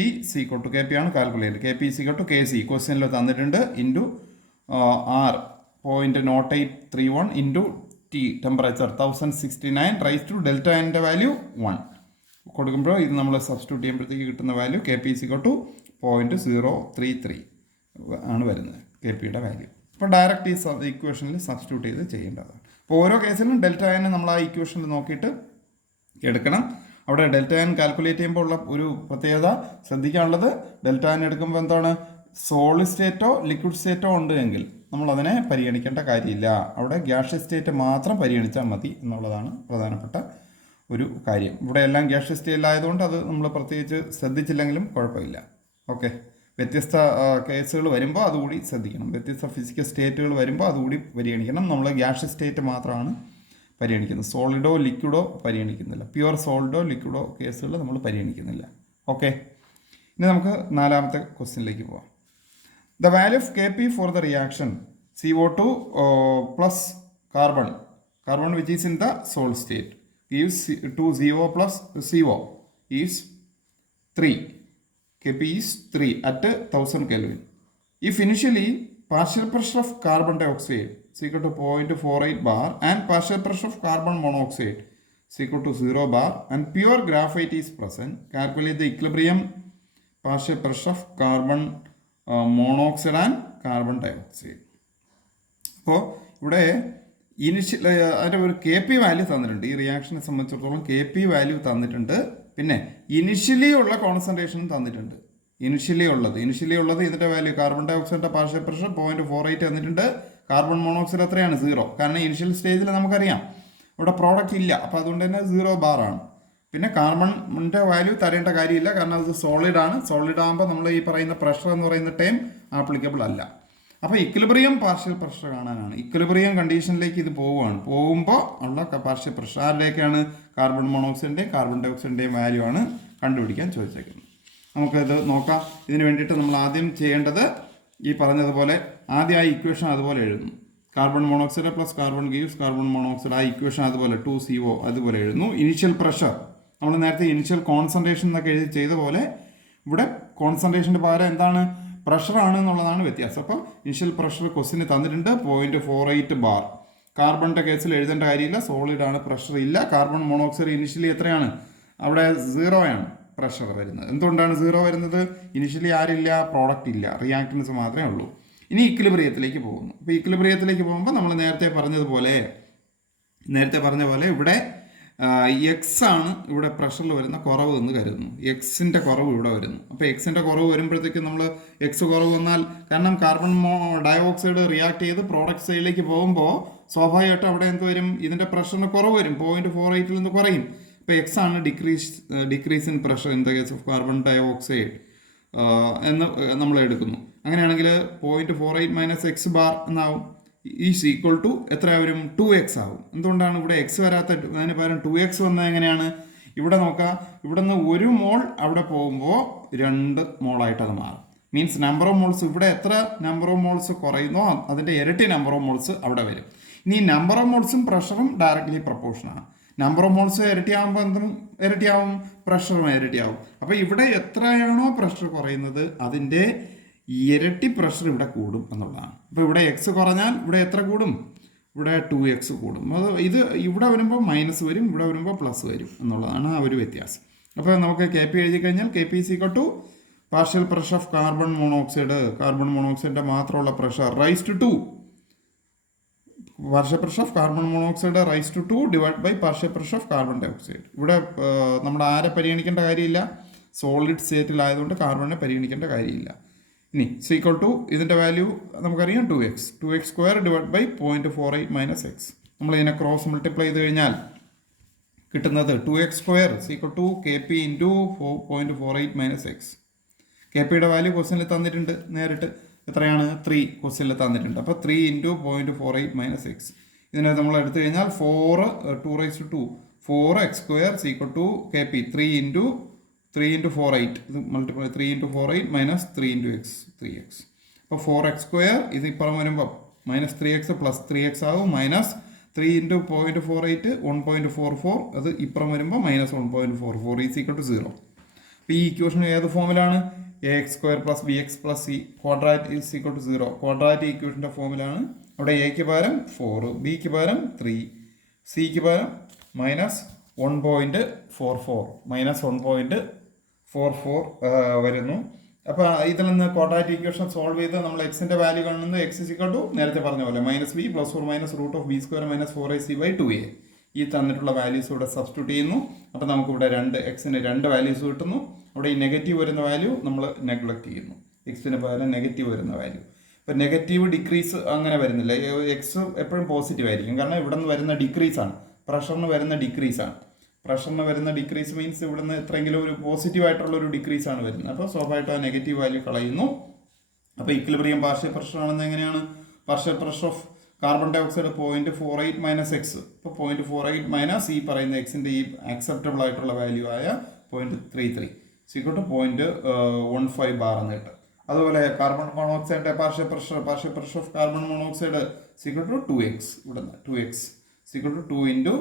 ആണ് കാൽക്കുലേറ്റ്. KP = KC ക്വസ്റ്റ്യനിൽ തന്നിട്ടുണ്ട് into R 0.0831 into T temperature 1069 raise to ΔNൻ്റെ വാല്യൂ 1 കൊടുക്കുമ്പോൾ ഇത് നമ്മൾ സബ്സ്റ്റിറ്റ്യൂട്ട് ചെയ്യുമ്പോഴത്തേക്ക് കിട്ടുന്ന വാല്യൂ KP = 0.033 ആണ് വരുന്നത് KPയുടെ വാല്യൂ. അപ്പോൾ ഡയറക്റ്റ് ഈ ഇക്വേഷനിൽ സബ്സ്റ്റിറ്റ്യൂട്ട് ചെയ്ത് ചെയ്യേണ്ടതാണ്. അപ്പോൾ ഓരോ കേസിലും ΔN നമ്മൾ ആ ഇക്വേഷനിൽ നോക്കിയിട്ട് എടുക്കണം. അവിടെ ΔN കാൽക്കുലേറ്റ് ചെയ്യുമ്പോൾ ഉള്ള ഒരു പ്രത്യേകത ശ്രദ്ധിക്കാനുള്ളത്, ΔN എടുക്കുമ്പോൾ എന്താണ്, സോളിഡ് സ്റ്റേറ്റോ ലിക്വിഡ് സ്റ്റേറ്റോ ഉണ്ട് എങ്കിൽ നമ്മളതിനെ പരിഗണിക്കേണ്ട കാര്യമില്ല. അവിടെ ഗ്യാഷ്യസ് സ്റ്റേറ്റ് മാത്രം പരിഗണിച്ചാൽ മതി എന്നുള്ളതാണ് പ്രധാനപ്പെട്ട ഒരു കാര്യം. ഇവിടെ എല്ലാം ഗ്യാഷ്യസ് സ്റ്റേറ്റിലായതുകൊണ്ട് അത് നമ്മൾ പ്രത്യേകിച്ച് ശ്രദ്ധിച്ചില്ലെങ്കിലും കുഴപ്പമില്ല. ഓക്കെ, വ്യത്യസ്ത കേസുകൾ വരുമ്പോൾ അതുകൂടി ശ്രദ്ധിക്കണം. വ്യത്യസ്ത ഫിസിക്കൽ സ്റ്റേറ്റുകൾ വരുമ്പോൾ അതുകൂടി പരിഗണിക്കണം. നമ്മൾ ഗ്യാഷ്യസ് സ്റ്റേറ്റ് മാത്രമാണ് പരിഗണിക്കുന്നത്. സോളിഡോ ലിക്വിഡോ പരിഗണിക്കുന്നില്ല. പ്യുവർ സോളിഡോ ലിക്വിഡോ കേസുകൾ നമ്മൾ പരിഗണിക്കുന്നില്ല. ഓക്കെ, ഇനി നമുക്ക് നാലാമത്തെ ക്വസ്റ്റ്യനിലേക്ക് പോവാം. The value of Kp for the reaction CO2 plus carbon which is in the solid state gives 2CO plus CO is 3. Kp is 3 at 1000 Kelvin. If initially partial pressure of carbon dioxide is equal to 0.48 bar and partial pressure of carbon monoxide is equal to 0 bar and pure graphite is present, calculate the equilibrium partial pressure of carbon monoxide and carbon dioxide. അപ്പോൾ ഇവിടെ initial അതിൻ്റെ ഒരു K P value തന്നിട്ടുണ്ട്. ഈ റിയാക്ഷനെ സംബന്ധിച്ചിടത്തോളം K P value തന്നിട്ടുണ്ട്. പിന്നെ initially ഉള്ള കോൺസെൻട്രേഷനും തന്നിട്ടുണ്ട്. ഇനിഷ്യലി ഉള്ളത് ഇതിൻ്റെ വാല്യൂ കാർബൺ ഡയോക്സൈഡിൻ്റെ പാർഷ്യൽ പ്രഷർ 0.48 തന്നിട്ടുണ്ട്. കാർബൺ മോണോക്സൈഡ് എത്രയാണ് 0. കാരണം ഇനിഷ്യൽ സ്റ്റേജിൽ നമുക്കറിയാം ഇവിടെ പ്രോഡക്റ്റ് ഇല്ല, അപ്പോൾ അതുകൊണ്ട് തന്നെ 0 ബാറാണ്. പിന്നെ കാർബണിൻ്റെ വാല്യൂ തരേണ്ട കാര്യമില്ല, കാരണം അത് സോളിഡ് ആകുമ്പോൾ നമ്മൾ ഈ പറയുന്ന പ്രഷർ എന്ന് പറയുന്ന ടൈം ആപ്ലിക്കബിൾ അല്ല. അപ്പോൾ ഇക്വിലിബ്രിയം പാർഷ്യൽ പ്രഷർ കാണാനാണ്. ഇക്വിലിബ്രിയം കണ്ടീഷനിലേക്ക് ഇത് പോകുമ്പോൾ ഉള്ള പാർഷ്യൽ പ്രഷർ ആരിലേക്കാണ്? കാർബൺ മോണോക്സൈഡിൻ്റെയും കാർബൺ ഡയോക്സൈഡിൻ്റെയും വാല്യൂ ആണ് കണ്ടുപിടിക്കാൻ ചോദിച്ചേക്കുന്നത്. നമുക്കത് നോക്കാം. ഇതിന് വേണ്ടിയിട്ട് നമ്മൾ ആദ്യം ചെയ്യേണ്ടത് ഈ പറഞ്ഞതുപോലെ ആദ്യം ആ ഇക്വേഷൻ അതുപോലെ എഴുതുന്നു. Carbon monoxide plus carbon gives carbon monoxide, ആ ഇക്വേഷൻ അതുപോലെ 2CO അതുപോലെ എഴുതുന്നു. ഇനീഷ്യൽ പ്രഷർ നമ്മൾ നേരത്തെ ഇനിഷ്യൽ കോൺസെൻട്രേഷൻ എന്നൊക്കെ എഴുതി ചെയ്ത പോലെ ഇവിടെ കോൺസെൻട്രേഷൻ്റെ പകരം എന്താണ്? പ്രഷറാണ് എന്നുള്ളതാണ് വ്യത്യാസം. അപ്പോൾ ഇനിഷ്യൽ പ്രഷർ ക്വസ്റ്റിന് തന്നിട്ടുണ്ട് 0.48 ബാർ. കാർബണിൻ്റെ കേസിൽ എഴുതേണ്ട കാര്യമില്ല, സോളിഡ് ആണ്, പ്രഷർ ഇല്ല. കാർബൺ മോണോക്സൈഡ് ഇനിഷ്യലി എത്രയാണ്? അവിടെ 0 ആണ് പ്രഷർ വരുന്നത്. എന്തുകൊണ്ടാണ് 0 വരുന്നത്? ഇനിഷ്യലി ആരില്ല, പ്രോഡക്റ്റ് ഇല്ല, റിയാക്ടൻസ് മാത്രമേ ഉള്ളൂ. ഇനി ഇക്വിലിബ്രിയത്തിലേക്ക് പോകുന്നു. അപ്പോൾ ഇക്വിലിബ്രിയത്തിലേക്ക് പോകുമ്പോൾ നമ്മൾ നേരത്തെ പറഞ്ഞ പോലെ ഇവിടെ എക്സ് ആണ് ഇവിടെ പ്രഷറിൽ വരുന്ന കുറവ് എന്ന് കരുതുന്നു. എക്സിൻ്റെ കുറവ് ഇവിടെ വരുന്നു. അപ്പോൾ എക്സിൻ്റെ കുറവ് വരുമ്പോഴത്തേക്കും നമ്മൾ എക്സ് കുറവ് വന്നാൽ, കാരണം കാർബൺ ഡയോക്സൈഡ് റിയാക്ട് ചെയ്ത് പ്രോഡക്റ്റ് സൈഡിലേക്ക് പോകുമ്പോൾ സ്വാഭാവികമായിട്ടും അവിടെ എന്ത് വരും? ഇതിൻ്റെ പ്രഷറിന് കുറവ് വരും, 0.48 നിന്ന് കുറയും. അപ്പോൾ എക്സ് ആണ് decrease in pressure in the case of carbon dioxide എന്ന് നമ്മൾ എടുക്കുന്നു. അങ്ങനെയാണെങ്കിൽ 0.48 മൈനസ് എക്സ് ബാർ എന്നാവും. ഈസ് ഈക്വൽ ടു എത്ര വരും? 2x ആവും. എന്തുകൊണ്ടാണ് ഇവിടെ എക്സ് വരാത്ത? അതിന് പകരം 2x വന്നത് എങ്ങനെയാണ്? ഇവിടെ നോക്കാം, ഇവിടെ നിന്ന് 1 മോൾ അവിടെ പോകുമ്പോൾ 2 മോളായിട്ട് അത് മാറും. മീൻസ് നമ്പർ ഓഫ് മോൾസ് ഇവിടെ എത്ര നമ്പർ ഓഫ് മോൾസ് കുറയുന്നോ അതിൻ്റെ ഇരട്ടി നമ്പർ ഓഫ് മോൾസ് അവിടെ വരും. ഇനി നമ്പർ ഓഫ് മോൾസും പ്രഷറും ഡയറക്റ്റ്ലി പ്രപ്പോർഷനാണ്. നമ്പർ ഓഫ് മോൾസ് ഇരട്ടിയാകുമ്പോൾ എന്തും ഇരട്ടിയാവും, പ്രഷറും ഇരട്ടിയാവും. അപ്പോൾ ഇവിടെ എത്രയാണോ പ്രഷർ കുറയുന്നത് അതിൻ്റെ ഇരട്ടി പ്രഷർ ഇവിടെ കൂടും എന്നുള്ളതാണ്. അപ്പോൾ ഇവിടെ എക്സ് കുറഞ്ഞാൽ ഇവിടെ എത്ര കൂടും? ഇവിടെ 2x കൂടും. അത് ഇവിടെ വരുമ്പോൾ മൈനസ് വരും, ഇവിടെ വരുമ്പോൾ പ്ലസ് വരും എന്നുള്ളതാണ് ആ ഒരു വ്യത്യാസം. അപ്പോൾ നമുക്ക് കെ പി എഴുതി കഴിഞ്ഞാൽ KP is equal to partial pressure of carbon മോണോക്സൈഡിൻ്റെ മാത്രമുള്ള pressure raise to 2. Partial pressure of carbon monoxide raise to 2 divide by partial pressure of carbon dioxide. ഇവിടെ നമ്മൾ ആരെ പരിഗണിക്കേണ്ട കാര്യമില്ല, സോളിഡ് സ്റ്റേറ്റിലായതുകൊണ്ട് കാർബണിനെ പരിഗണിക്കേണ്ട കാര്യമില്ല. ഇനി സീക്വൽ ടു ഇതിൻ്റെ വാല്യൂ നമുക്കറിയാം 2x square divide by 0.48 minus x. നമ്മളിതിനെ ക്രോസ് മൾട്ടിപ്ലൈ ചെയ്ത് കഴിഞ്ഞാൽ കിട്ടുന്നത് 2x square is equal to KP into 0.48 minus x. KPയുടെ വാല്യൂ ക്വസ്റ്റ്യനിൽ തന്നിട്ടുണ്ട്, നേരിട്ട് എത്രയാണ്? 3 ക്വസ്റ്റ്യനിൽ തന്നിട്ടുണ്ട്. അപ്പോൾ 3 ഇൻറ്റു 0.48 മൈനസ് എക്സ്. ഇതിനെ നമ്മൾ എടുത്തു കഴിഞ്ഞാൽ 4x square is equal to KP 3 into 4/8. ഇത് multiply 3 into 4/8 minus 3 into x 3x. അപ്പോൾ 4x സ്ക്വയർ ഇത് ഇപ്പുറം വരുമ്പോൾ മൈനസ് 3x പ്ലസ് 3x ആവും. Minus 3 into 0.48 1.44. അത് ഇപ്പുറം വരുമ്പോൾ മൈനസ് 1.44 ഈസ് ഈക്വൽ ടു 0. അപ്പോൾ ഈ ഇക്വേഷൻ ഏത് ഫോമിലാണ്? AX square plus BX plus C quadratic is equal to 0. Quadratic ഇക്വേഷൻ്റെ ഫോമിലാണ്. അവിടെ എക്ക് പകരം 4, ബിക്ക് പകരം 3, സിക്ക് പകരം മൈനസ് 1.44 വരുന്നു. അപ്പോൾ ഇതിൽ നിന്ന് ക്വാഡ്രാറ്റിക് ഇക്വേഷൻ സോൾവ് ചെയ്ത് നമ്മൾ എക്സിൻ്റെ വാല്യൂ കാണുന്നത് x ഇസ് ഈക്വൽ ടു നേരത്തെ പറഞ്ഞ പോലെ -b plus or minus root of b square minus 4ac/2a. ഈ തന്നിട്ടുള്ള വാല്യൂസ് ഇവിടെ സബ്സ്റ്റിറ്റ്യൂട്ട് ചെയ്യുന്നു. അപ്പോൾ നമുക്കിവിടെ എക്സിന് 2 വാല്യൂസ് കിട്ടുന്നു. അവിടെ ഈ നെഗറ്റീവ് വരുന്ന വാല്യൂ നമ്മൾ നെഗ്ലക്ട് ചെയ്യുന്നു, എക്സിന് പകരം നെഗറ്റീവ് വരുന്ന വാല്യൂ. ഇപ്പോൾ നെഗറ്റീവ് ഡിക്രീസ് അങ്ങനെ വരുന്നില്ല, എക്സ് എപ്പോഴും പോസിറ്റീവ് ആയിരിക്കും. കാരണം ഇവിടെ നിന്ന് വരുന്ന ഡിക്രീസാണ്, പ്രഷറിന് വരുന്ന ഡിക്രീസാണ്. പ്രഷറിന് വരുന്ന ഡിക്രീസ് മീൻസ് ഇവിടുന്ന് എത്രയെങ്കിലും ഒരു പോസിറ്റീവായിട്ടുള്ള ഒരു ഡിക്രീസാണ് വരുന്നത്. അപ്പോൾ സ്വാഭാവികമായിട്ടും ആ നെഗറ്റീവ് വാല്യൂ കളയുന്നു. അപ്പോൾ ഇക്വിലിബ്രിയം പാർഷ്യൽ പ്രഷർ ആണെന്ന് എങ്ങനെയാണ്? Partial pressure of carbon dioxide 0.48 minus x. ഇപ്പോൾ 0.48 മൈനസ് ഈ പറയുന്ന എക്സിൻ്റെ ഈ ആക്സെപ്റ്റബിൾ ആയിട്ടുള്ള വാല്യൂ ആയ 0.33 = 0.15 ബാർ എന്ന് കിട്ടും. അതുപോലെ കാർബൺ മോണോക്സൈഡിൻ്റെ partial pressure of carbon monoxide is equal to 2x. ഇവിടെ 2x സീക്വൽ ടു 2 ഇൻറ്റു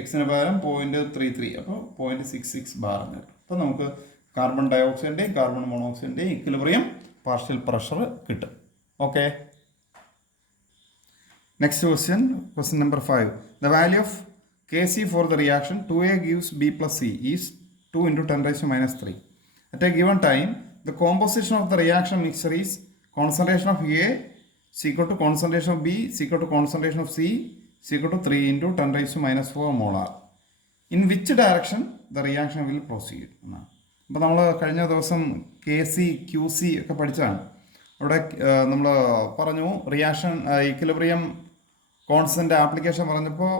എക്സിന് പകരം 0.33, അപ്പോൾ 0.66 ബാർ എന്ന് കിട്ടും. അപ്പോൾ നമുക്ക് കാർബൺ ഡയോക്സൈഡിൻ്റെയും കാർബൺ മോണോക്സൈഡിൻ്റെയും ഇക്വിലിബ്രിയം പാർഷ്യൽ പ്രഷർ കിട്ടും. Okay. Next question number 5. The value of Kc for the reaction 2A gives B plus C is 2 into 10 raised to minus 3. At a given time, the composition of the reaction mixture is concentration of A is equal to concentration of B is equal to concentration of C is equal to 3 into 10 raised to minus 4 molar. In which direction the reaction will proceed? അപ്പോൾ നമ്മൾ കഴിഞ്ഞ ദിവസം KC QC ഒക്കെ പഠിച്ചാണ്. അവിടെ നമ്മൾ പറഞ്ഞു reaction equilibrium constant application പറഞ്ഞപ്പോൾ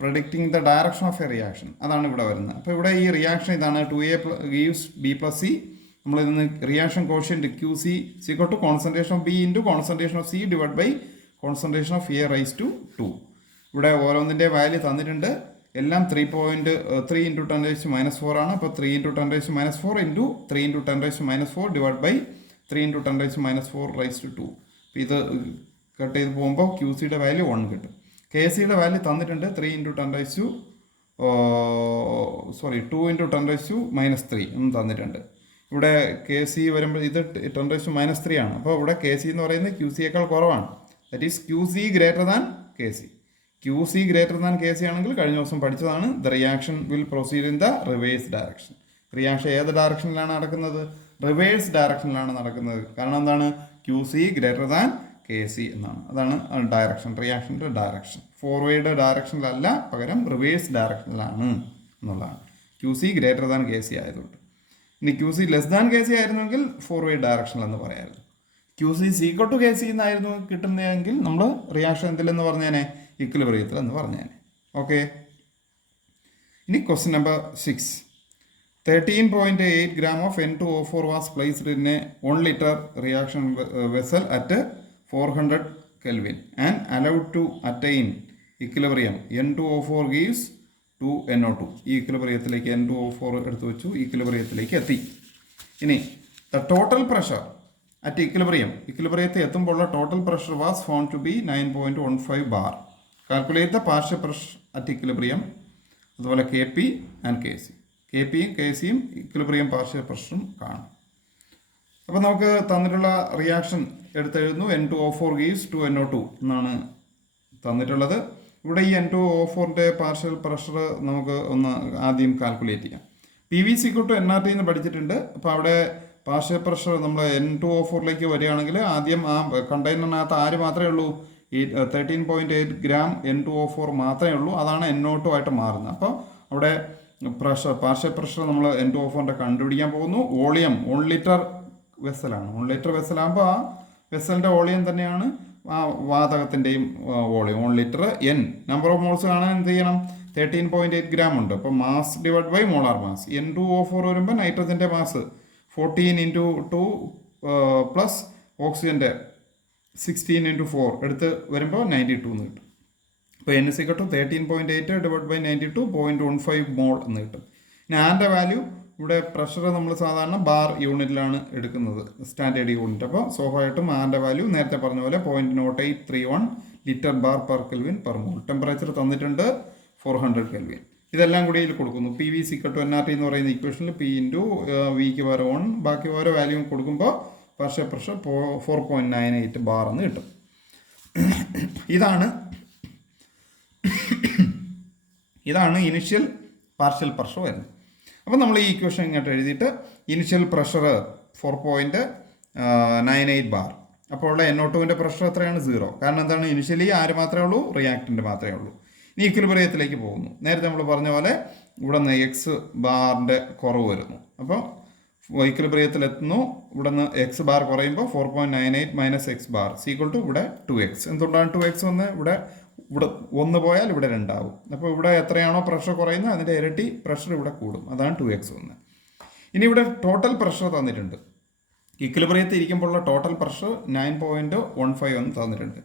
predicting the direction of A reaction, അതാണ് ഇവിടെ വരുന്നത്. അപ്പോൾ ഇവിടെ ഈ റിയാക്ഷൻ ഇതാണ് 2A gives B plus C. നമ്മൾ ഇതിന് reaction quotient QC equal to concentration of B into concentration of C divide by concentration of A raise to 2. ഇവിടെ ഓരോന്നിൻ്റെ വാല്യൂ തന്നിട്ടുണ്ട്. എല്ലാം 3.3 ഇൻറ്റു 10 റൈസ് ടു മൈനസ് 4 ആണ്. അപ്പോൾ 3 into 10 raise to minus 4 into 3 into 10 raise to minus 4 divide by 3 into 10 raise to minus 4 raise to 2. അപ്പോൾ ഇത് cut ചെയ്ത് പോകുമ്പോൾ QCയുടെ value 1 കിട്ടും. KCയുടെ വാല്യൂ തന്നിട്ടുണ്ട് 3 into 10 raise to 2 into 10 raise to minus 3 എന്ന് തന്നിട്ടുണ്ട്. ഇവിടെ KC വരുമ്പോൾ ഇത് 10 റൈസ് ടു മൈനസ് 3 ആണ്. അപ്പോൾ ഇവിടെ KC എന്ന് പറയുന്നത് QCയേക്കാൾ കുറവാണ്. That is QC greater than KC. QC greater than KC ആണെങ്കിൽ കഴിഞ്ഞ ദിവസം പഠിച്ചതാണ്. The reaction will proceed in the reverse direction. Reaction ഏത് ഡയറക്ഷനിലാണ് നടക്കുന്നത്? റിവേഴ്സ് ഡയറക്ഷനിലാണ് നടക്കുന്നത്. കാരണം എന്താണ്? QC ഗ്രേറ്റർ ദാൻ KC എന്നാണ്. അതാണ് ഡയറക്ഷൻ, റിയാക്ഷൻ്റെ ഡയറക്ഷൻ. ഫോർവേഡ് ഡയറക്ഷനിലല്ല, പകരം റിവേഴ്സ് ഡയറക്ഷനിലാണ് എന്നുള്ളതാണ്. QC ഗ്രേറ്റർ ദാൻ KC ആയതുകൊണ്ട്. ഇനി QC ലെസ് ദാൻ KC ആയിരുന്നെങ്കിൽ ഫോർവേഡ് ഡയറക്ഷനിലെന്ന് പറയാമായിരുന്നു. QC ഈക്വൽ ടു KC എന്നായിരുന്നു കിട്ടുന്നതെങ്കിൽ നമ്മൾ റിയാക്ഷൻ എന്തിലെന്ന് പറഞ്ഞേനെ? ഇക്വിലിബ്രിയത്തിൽ എന്ന് പറഞ്ഞേനെ. ഓക്കെ. ഇനി question number 6. 13.8 gram of N2O4 was placed in a 1 liter reaction vessel at 400 Kelvin and allowed to attain equilibrium. N2O4 gives 2 NO2. ഈ ഇക്വിലിബ്രിയത്തിലേക്ക് N2O4 എടുത്തു വെച്ചു, ഇക്വിലിബ്രിയത്തിലേക്ക് എത്തി. ഇനി ദ ടോട്ടൽ പ്രഷർ അറ്റ് ഇക്വിലിബ്രിയത്തിൽ എത്തുമ്പോഴുള്ള total pressure was found to be 9.15 bar. Calculate the partial pressure at equilibrium. അതുപോലെ KP and KC. KPയും KCയും ഇക്വിലിബ്രിയം പാർഷ്യൽ പ്രഷറും കാണും. അപ്പോൾ നമുക്ക് തന്നിട്ടുള്ള റിയാക്ഷൻ എടുത്തെഴുതുന്നു. N2O4 gives 2 NO2 എന്നാണ് തന്നിട്ടുള്ളത്. ഇവിടെ ഈ N2O4ൻ്റെ പാർഷ്യൽ പ്രഷർ നമുക്ക് ഒന്ന് ആദ്യം കാൽക്കുലേറ്റ് ചെയ്യാം. PV = nRT എന്ന് പഠിച്ചിട്ടുണ്ട്. അപ്പോൾ അവിടെ പാർഷ്യൽ പ്രഷർ നമ്മൾ N2O4ലേക്ക് വരികയാണെങ്കിൽ ആദ്യം ആ കണ്ടെയ്നറിനകത്ത് ആര് മാത്രമേ ഉള്ളൂ? ഈ 13.8 gram N2O4 മാത്രമേ ഉള്ളൂ. അതാണ് NO2 ആയിട്ട് മാറുന്നത്. അപ്പോൾ അവിടെ പാർഷ്യൽ പ്രഷർ നമ്മൾ N2O4ൻ്റെ കണ്ടുപിടിക്കാൻ പോകുന്നു. വോളിയം 1 ലിറ്റർ വെസലാണ്. 1 ലിറ്റർ വെസലാകുമ്പോൾ ആ വെസലിൻ്റെ വോളിയം തന്നെയാണ് ആ വാതകത്തിൻ്റെയും volume. 1 litre N number of moles കാണാൻ എന്ത് ചെയ്യണം? 13.8 gram ഉണ്ട്. അപ്പോൾ mass divide by molar mass. N2O4 വരുമ്പോൾ നൈട്രജൻ്റെ മാസ് 14 ഇൻറ്റു 2 പ്ലസ് ഓക്സിജൻ്റെ 16 ഇൻറ്റു 4 എടുത്ത് വരുമ്പോൾ 92 എന്ന് കിട്ടും. അപ്പോൾ N = 13.8 ഡിവൈഡ് ബൈ 92 0.15 മോൾ എന്ന് കിട്ടും. ഇനി ആൻ്റെ വാല്യൂ ഇവിടെ പ്രഷർ നമ്മൾ സാധാരണ ബാർ യൂണിറ്റിലാണ് എടുക്കുന്നത്, സ്റ്റാൻഡേർഡ് യൂണിറ്റ്. അപ്പോൾ സ്വാഭാവികമായിട്ടും ആൻ്റെ വാല്യൂ നേരത്തെ പറഞ്ഞ പോലെ 0.0831 litre bar per kelvin per mole. Temperature തന്നിട്ടുണ്ട് 400 കെൽവിൻ. ഇതെല്ലാം കൂടി ഇതിൽ കൊടുക്കുന്നു. PV = nRT എന്ന് പറയുന്ന ഇക്വേഷനിൽ P ഇൻറ്റു വിക്ക് പകരം 1 ബാക്കി ഓരോ വാല്യൂ കൊടുക്കുമ്പോൾ പാർഷ്യൽ പ്രഷർ 4.98 ബാർ എന്ന് കിട്ടും. ഇതാണ് ഇനിഷ്യൽ പാർഷ്യൽ പ്രഷർ വരുന്നത്. അപ്പോൾ നമ്മൾ ഈ ഇക്വേഷൻ ഇങ്ങോട്ട് എഴുതിയിട്ട് ഇനിഷ്യൽ പ്രഷർ 4.98 ബാർ. അപ്പോൾ ഉള്ള NO2ൻ്റെ പ്രഷർ എത്രയാണ്? 0. കാരണം എന്താണ്? ഇനിഷ്യലി ആര് മാത്രമേ ഉള്ളൂ? റിയാക്റ്റൻ്റ് മാത്രമേ ഉള്ളൂ. ഇനി ഇക്വിലിബ്രിയത്തിലേക്ക് പോകുന്നു. നേരത്തെ നമ്മൾ പറഞ്ഞ പോലെ ഇവിടെ നിന്ന് X ബാറിൻ്റെ കുറവ് വരുന്നു. അപ്പോൾ ഇക്വിലിബ്രിയത്തിലെത്തുന്നു. ഇവിടെ നിന്ന് X ബാർ കുറയുമ്പോൾ 4.98 മൈനസ് X ബാർ = ഇവിടെ 2X. എന്തുകൊണ്ടാണ് 2X വന്ന്? ഇവിടെ 1 പോയാൽ ഇവിടെ 2 ആവും. അപ്പോൾ ഇവിടെ എത്രയാണോ പ്രഷർ കുറയുന്നത് അതിൻ്റെ ഇരട്ടി പ്രഷർ ഇവിടെ കൂടും. അതാണ് 2X വന്ന്. ഇനി ഇവിടെ ടോട്ടൽ പ്രഷർ തന്നിട്ടുണ്ട്. ഇക്വിലിബ്രിയത്തിൽ ഇരിക്കുമ്പോഴുള്ള ടോട്ടൽ പ്രഷർ 9.15 എന്ന് തന്നിട്ടുണ്ട്.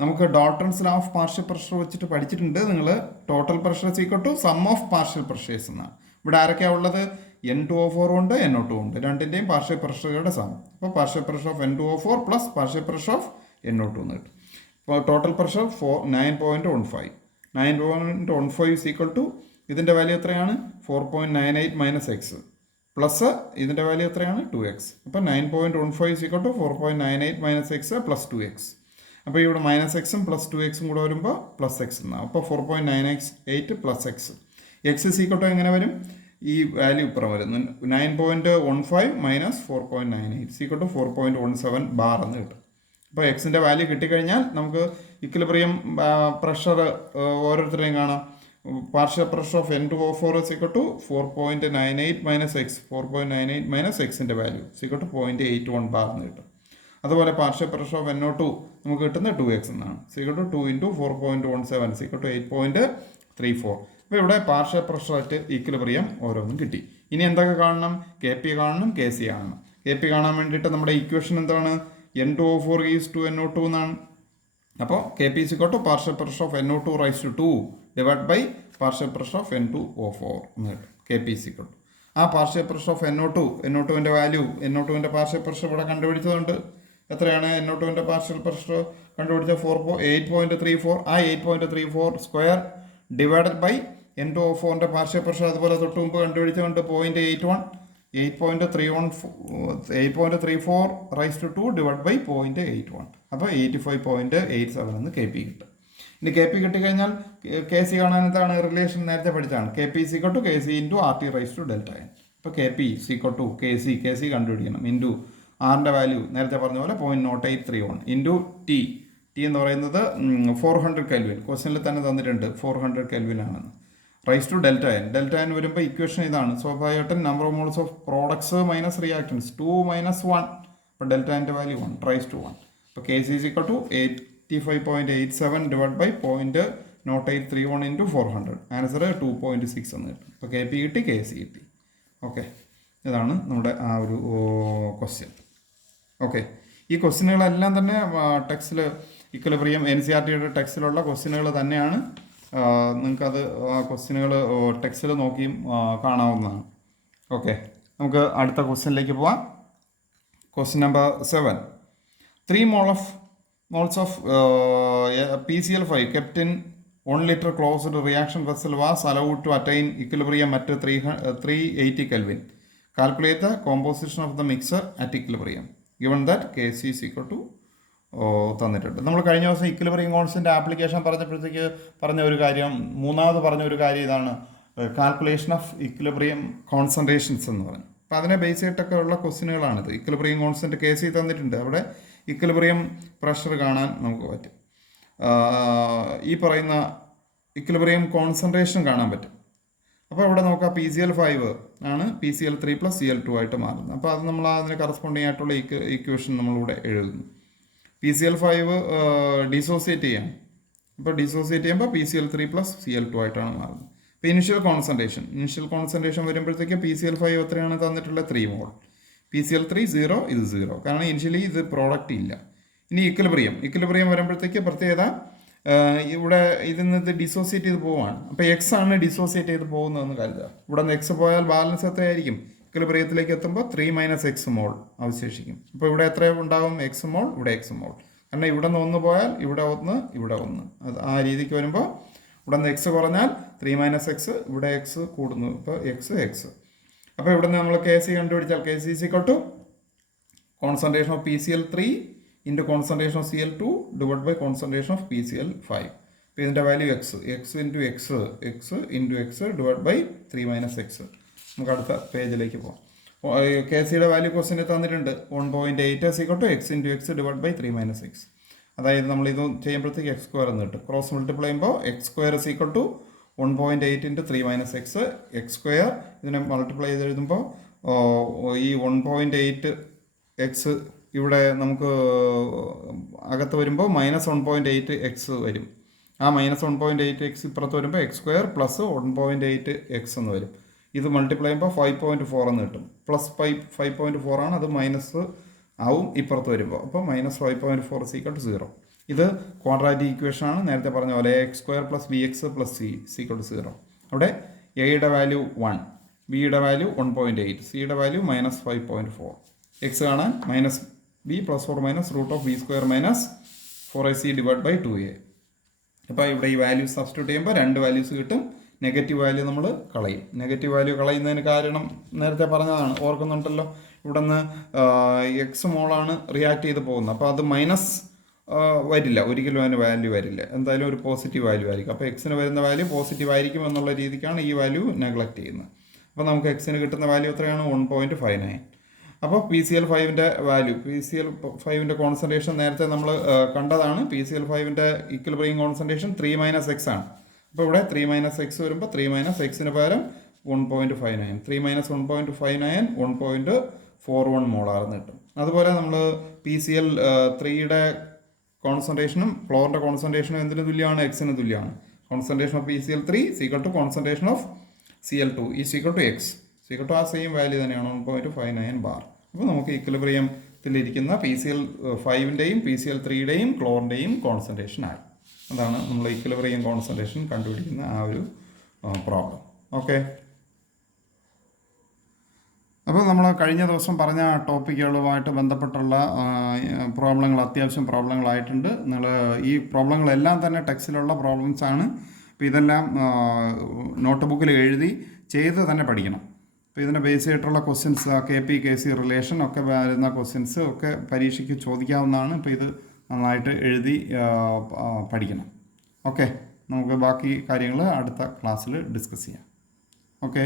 നമുക്ക് Dalton's law of partial pressure വെച്ചിട്ട് പഠിച്ചിട്ടുണ്ട് നിങ്ങൾ. Total pressure = sum of partial pressures എന്നാണ്. ഇവിടെ ആരൊക്കെയാണ് ഉള്ളത്? N2O4 ഉണ്ട്, NO2 ഉണ്ട്. രണ്ടിൻ്റെയും പാർഷ്യൽ പ്രഷറുകളുടെ സം. അപ്പോൾ partial pressure of N2O4 plus partial pressure of NO2 എന്ന് കിട്ടും. ഇപ്പോൾ total pressure 9.15. 9.15 is equal to ഇതിൻ്റെ വാല്യൂ എത്രയാണ്? 4.98 മൈനസ് എക്സ് പ്ലസ് ഇതിൻ്റെ വാല്യൂ എത്രയാണ്? 2x. അപ്പോൾ 9.15 is equal to 4.98 minus x plus 2x. അപ്പോൾ ഇവിടെ മൈനസ് എക്സും പ്ലസ് 2x കൂടെ വരുമ്പോൾ പ്ലസ് എക്സ് എന്നാണ്. അപ്പോൾ 4.98 പ്ലസ് എക്സ്. എക്സ് ഈസ് ഈക്വൽ ടു എങ്ങനെ വരും? ഈ വാല്യൂ ഇപ്പുറം വരുന്നു. 9.15 മൈനസ് 4.98 ഈക്വൽ ടു 4.17 ബാർ എന്ന് കിട്ടും. അപ്പോൾ എക്സിൻ്റെ വാല്യൂ കിട്ടിക്കഴിഞ്ഞാൽ നമുക്ക് ഇക്വിലിബ്രിയം പ്രഷർ ഓരോരുത്തരെയും കാണാം. Partial pressure of N2O4 is equal to 4.98 minus x. 4.98 minus എക്സിൻ്റെ value is equal to 0.81 bar എന്ന് കിട്ടും. അതുപോലെ പാർഷ്യൽ പ്രഷർ ഓഫ് NO2 നമുക്ക് കിട്ടുന്നത് 2x എന്നാണ്. is equal to 2 into 4.17 is equal to 8.34. അപ്പോൾ ഇവിടെ പാർഷ്യൽ പ്രഷർ അറ്റ് ഈക്വിലിബ്രിയം ഓരോന്നും കിട്ടി. ഇനി എന്തൊക്കെ കാണണം? KP കാണണം, KC കാണണം. KP കാണാൻ വേണ്ടിയിട്ട് നമ്മുടെ ഇക്വേഷൻ എന്താണ്? N2O4 is to NO2 എന്നാണ്. അപ്പോൾ KP is equal to partial pressure of NO2 raise to 2 divide by partial pressure of N2O4 എന്ന് കിട്ടും. KP is equal to ആ പാർഷ്യൽ പ്രഷർ ഓഫ് NO2ൻ്റെ വാല്യൂ, NO2ൻ്റെ പാർഷ്യൽ പ്രഷർ ഇവിടെ കണ്ടുപിടിച്ചതുകൊണ്ട് എത്രയാണ്? NO2ൻ്റെ പാർഷ്യൽ പ്രഷർ കണ്ടുപിടിച്ച 8.34. ആ 8.34 സ്ക്വയർ ഡിവൈഡഡ് ബൈ N2O4ൻ്റെ പാർഷ്യൽ പ്രഷർ അതുപോലെ തൊട്ട് മുമ്പ് കണ്ടുപിടിച്ചുകൊണ്ട് 0.81. 8.34 റൈസ് ടു 2 ഡിവൈഡ് ബൈ 0.81. അപ്പോൾ 85.87 എന്ന് KP കിട്ടും. ഇനി KP കിട്ടിക്കഴിഞ്ഞാൽ KC കാണാൻ എന്താണ് റിലേഷൻ? നേരത്തെ പഠിച്ചാണ്. KP is equal to KC into RT raise to delta n. അപ്പോൾ KP is equal to KC കണ്ടുപിടിക്കണം ഇൻറ്റു ആറിൻ്റെ വാല്യൂ നേരത്തെ പറഞ്ഞ പോലെ 0.0831 ഇൻറ്റു ടി എന്ന് പറയുന്നത് 400 കെൽവിൻ. ക്വസ്റ്റ്യനിൽ തന്നെ തന്നിട്ടുണ്ട് 400 കെൽവിൻ ആണെന്ന്. റൈസ് ടു ഡെൽറ്റ n വരുമ്പോൾ ഇക്വേഷൻ ഇതാണ്. സ്വാഭാവികമായിട്ടും number of moles of products minus reactance 2 minus 1. അപ്പോൾ ഡെൽറ്റ എൻ്റെ വാല്യൂ 1 റൈസ് ടു 1. അപ്പോൾ KC is equal to 85.87 divide by 0.0831 into 400. Answer 2.6 എന്ന് കിട്ടും. അപ്പോൾ KP കിട്ടി, KC കിട്ടി. ഓക്കെ, ഇതാണ് നമ്മുടെ ആ ഒരു ക്വസ്റ്റ്യൻ. ഓക്കെ, ഈ ക്വസ്റ്റ്യനുകളെല്ലാം തന്നെ ടെക്സ്റ്റിൽ ഇക്വിലിബ്രിയം NCERTയുടെ ടെക്സ്റ്റിലുള്ള ക്വസ്റ്റ്യനുകൾ തന്നെയാണ്. നിങ്ങൾക്കത് ആ ക്വസ്റ്റ്യനുകൾ ടെക്സ്റ്റിൽ നോക്കിയും കാണാവുന്നതാണ്. ഓക്കെ, നമുക്ക് അടുത്ത ക്വസ്റ്റ്യനിലേക്ക് പോവാം. Question number 7. 3 moles of PCl5 kept in 1 liter closed reaction vessel was allowed to attain equilibrium at 380 Kelvin. Calculate the composition of the mixture at equilibrium. Given that KC is equal to തന്നിട്ടുണ്ട്. നമ്മൾ കഴിഞ്ഞ ദിവസം equilibrium constant application പറഞ്ഞപ്പോഴത്തേക്ക് പറഞ്ഞ ഒരു കാര്യം, മൂന്നാമത് പറഞ്ഞ ഒരു കാര്യം ഇതാണ്, കാൽക്കുലേഷൻ ഓഫ് ഇക്വിലിബ്രിയം കോൺസെൻട്രേഷൻസ് എന്ന് പറഞ്ഞു. അപ്പോൾ അതിനെ ബേസ് ചെയ്തിട്ടൊക്കെ ഉള്ള ക്വസ്റ്റ്യനുകളാണിത്. ഇക്വിലിബ്രിയം കോൺസ്റ്റൻ്റ് KC തന്നിട്ടുണ്ട്. അവിടെ ഇക്വിലിബ്രിയം പ്രഷർ കാണാൻ നമുക്ക് പറ്റും. ഈ പറയുന്ന ഇക്വിലിബ്രിയം കോൺസെൻട്രേഷൻ കാണാൻ പറ്റും. അപ്പോൾ ഇവിടെ നോക്കാം, PCl5 ആണ് PCl3 + Cl2 ആയിട്ട് മാറുന്നത്. അപ്പോൾ അത് നമ്മൾ അതിന് കറസ്പോണ്ടിങ് ആയിട്ടുള്ള ഇക്വേഷൻ നമ്മളിവിടെ എഴുതുന്നു. PCl5 ഡിസോസിയേറ്റ് ചെയ്യാം. അപ്പോൾ ഡിസോസിയേറ്റ് ചെയ്യുമ്പോൾ PCl3 + Cl2 ആയിട്ടാണ് മാറുന്നത്. ഇപ്പോൾ ഇനിഷ്യൽ കോൺസെൻട്രേഷൻ വരുമ്പോഴത്തേക്ക് PCl5 എത്രയാണ് തന്നിട്ടുള്ളത്? 3 mol. PCl3 0, ഇത് 0, കാരണം ഇനിഷ്യലി ഇത് പ്രോഡക്റ്റ് ഇല്ല. ഇനി ഇക്വിലിബ്രിയം വരുമ്പോഴത്തേക്ക് പ്രത്യേകത, ഇവിടെ ഇതിൽ നിന്ന് ഇത് ഡിസോസിയേറ്റ് ചെയ്ത് പോവുകയാണ്. അപ്പോൾ എക്സ് ആണ് ഡിസോസിയേറ്റ് ചെയ്ത് പോകുന്നതെന്ന് കരുതുക. ഇവിടെ നിന്ന് എക്സ് പോയാൽ ബാലൻസ് എത്രയായിരിക്കും? ഇക്വിലിബ്രിയത്തിലേക്ക് എത്തുമ്പോൾ 3 - x മോൾ അവശേഷിക്കും. അപ്പോൾ ഇവിടെ എത്ര ഉണ്ടാകും? x മോൾ, ഇവിടെ x മോൾ. കാരണം ഇവിടെ നിന്ന് 1 പോയാൽ ഇവിടെ 1, ഇവിടെ 1. അത് ആ രീതിക്ക് വരുമ്പോൾ ഇവിടെ നിന്ന് x കുറഞ്ഞാൽ 3 - x, ഇവിടെ x കൂടുന്നു. ഇപ്പോൾ x. അപ്പോൾ ഇവിടെ നിന്ന് നമ്മൾ KC കണ്ടുപിടിച്ചാൽ KC is equal to concentration of PCl3 into concentration of Cl2 divide by concentration of PCl5. അപ്പോൾ ഇതിൻ്റെ value x into x divide by 3 - x. നമുക്ക് അടുത്ത പേജിലേക്ക് പോകാം. KCയുടെ വാല്യൂ ക്വസ്റ്റ്യൻ തന്നിട്ടുണ്ട്. 1.8 is equal to x into x divide by 3 - x. അതായത് നമ്മളിത് ചെയ്യുമ്പോഴത്തേക്ക് x² എന്ന് കിട്ടും. ക്രോസ് മൾട്ടിപ്ലൈ ചെയ്യുമ്പോൾ x² is equal to 1.8 into 3 - x. x² ഇതിനെ മൾട്ടിപ്ലൈ ചെയ്ത് എഴുതുമ്പോൾ ഈ 1.8x ഇവിടെ നമുക്ക് അകത്ത് വരുമ്പോൾ -1.8x വരും. ആ -1.8x ഇപ്പുറത്ത് വരുമ്പോൾ x² + 1.8x എന്ന് വരും. ഇത് മൾട്ടിപ്ലൈ ചെയ്യുമ്പോൾ 5.4 എന്ന് കിട്ടും. പ്ലസ് 5.4 ആണ്, അത് മൈനസ് ആവും ഇപ്പുറത്ത് വരുമ്പോൾ. അപ്പോൾ -5.4 is equal to 0. ഇത് ക്വാഡ്രാറ്റിക് ഇക്വേഷൻ ആണ്. നേരത്തെ പറഞ്ഞ പോലെ x² + bx + c is equal to 0. അവിടെ എയുടെ വാല്യൂ 1, ബിയുടെ വാല്യൂ 1.8, സിയുടെ വാല്യൂ -5.4. എക്സ് കാണാൻ -b +/- √(b²-4ac) / 2a. അപ്പോൾ ഇവിടെ ഈ വാല്യൂസ് സബ്സ്റ്റിറ്റ്യൂട്ട് ചെയ്യുമ്പോൾ 2 വാല്യൂസ് കിട്ടും. നെഗറ്റീവ് വാല്യൂ നമ്മൾ കളയും. നെഗറ്റീവ് വാല്യൂ കളയുന്നതിന് കാരണം നേരത്തെ പറഞ്ഞതാണ്, ഓർക്കുന്നുണ്ടല്ലോ. ഇവിടെ നിന്ന് എക്സ് മോളാണ് റിയാക്ട് ചെയ്ത് പോകുന്നത്. അപ്പോൾ അത് മൈനസ് വരില്ല, ഒരിക്കലും അതിന് വാല്യൂ വരില്ല. എന്തായാലും ഒരു പോസിറ്റീവ് വാല്യൂ ആയിരിക്കും. അപ്പോൾ എക്സിന് വരുന്ന വാല്യൂ പോസിറ്റീവ് ആയിരിക്കും എന്നുള്ള രീതിക്കാണ് ഈ വാല്യൂ നെഗ്ലക്റ്റ് ചെയ്യുന്നത്. അപ്പോൾ നമുക്ക് എക്സിന് കിട്ടുന്ന വാല്യൂ എത്രയാണ്? 1.59. അപ്പോൾ PCl5ൻ്റെ വാല്യൂ, PCl5ൻ്റെ കോൺസെൻട്രേഷൻ നേരത്തെ നമ്മൾ കണ്ടതാണ്. PCl5ൻ്റെ ഈക്വിലിബ്രിയം കോൺസെൻട്രേഷൻ 3 - x ആണ്. അപ്പോൾ ഇവിടെ 3 - x വരുമ്പോൾ 3 - xന് പകരം 1.59. 3 - 1.59 1.41 മോളാർ എന്ന് കിട്ടും. അതുപോലെ നമ്മൾ PCl3യുടെ കോൺസെൻട്രേഷനും ക്ലോറിൻ്റെ കോൺസെൻട്രേഷനും എന്തിനു തുല്യമാണ്? എക്സിന് തുല്യമാണ്. Concentration of PCl3 = concentration of Cl2 = x. ആ സെയിം വാല്യൂ തന്നെയാണ് 1.59 ബാർ. അപ്പോൾ നമുക്ക് ഈക്വിലിബ്രിയത്തിലിരിക്കുന്ന PCl5ൻ്റെയും PCl3യുടെയും ക്ലോറിൻ്റെയും കോൺസെൻട്രേഷൻ ആയി. അതാണ് നമ്മൾ ഈക്വിലിബ്രിയം കോൺസെൻട്രേഷൻ കണ്ടുപിടിക്കുന്ന ആ ഒരു പ്രോബ്ലം. ഓക്കെ. അപ്പോൾ നമ്മൾ കഴിഞ്ഞ ദിവസം പറഞ്ഞ ടോപ്പിക്കുകളുമായിട്ട് ബന്ധപ്പെട്ടുള്ള പ്രോബ്ലങ്ങൾ, അത്യാവശ്യം പ്രോബ്ലങ്ങളായിട്ടുണ്ട്. നിങ്ങൾ ഈ പ്രോബ്ലങ്ങളെല്ലാം തന്നെ ടെക്സ്റ്റിലുള്ള പ്രോബ്ലംസ് ആണ്. അപ്പോൾ ഇതെല്ലാം നോട്ട് ബുക്കിൽ എഴുതി ചെയ്ത് തന്നെ പഠിക്കണം. അപ്പോൾ ഇതിനെ ബേസ് ചെയ്തിട്ടുള്ള ക്വസ്റ്റ്യൻസ്, KP KC റിലേഷൻ ഒക്കെ വരുന്ന ക്വസ്റ്റ്യൻസ് ഒക്കെ പരീക്ഷയ്ക്ക് ചോദിക്കാവുന്നതാണ്. അപ്പോൾ ഇത് നന്നായിട്ട് എഴുതി പഠിക്കണം. ഓക്കെ, നമുക്ക് ബാക്കി കാര്യങ്ങൾ അടുത്ത ക്ലാസ്സിൽ ഡിസ്കസ് ചെയ്യാം. ഓക്കെ.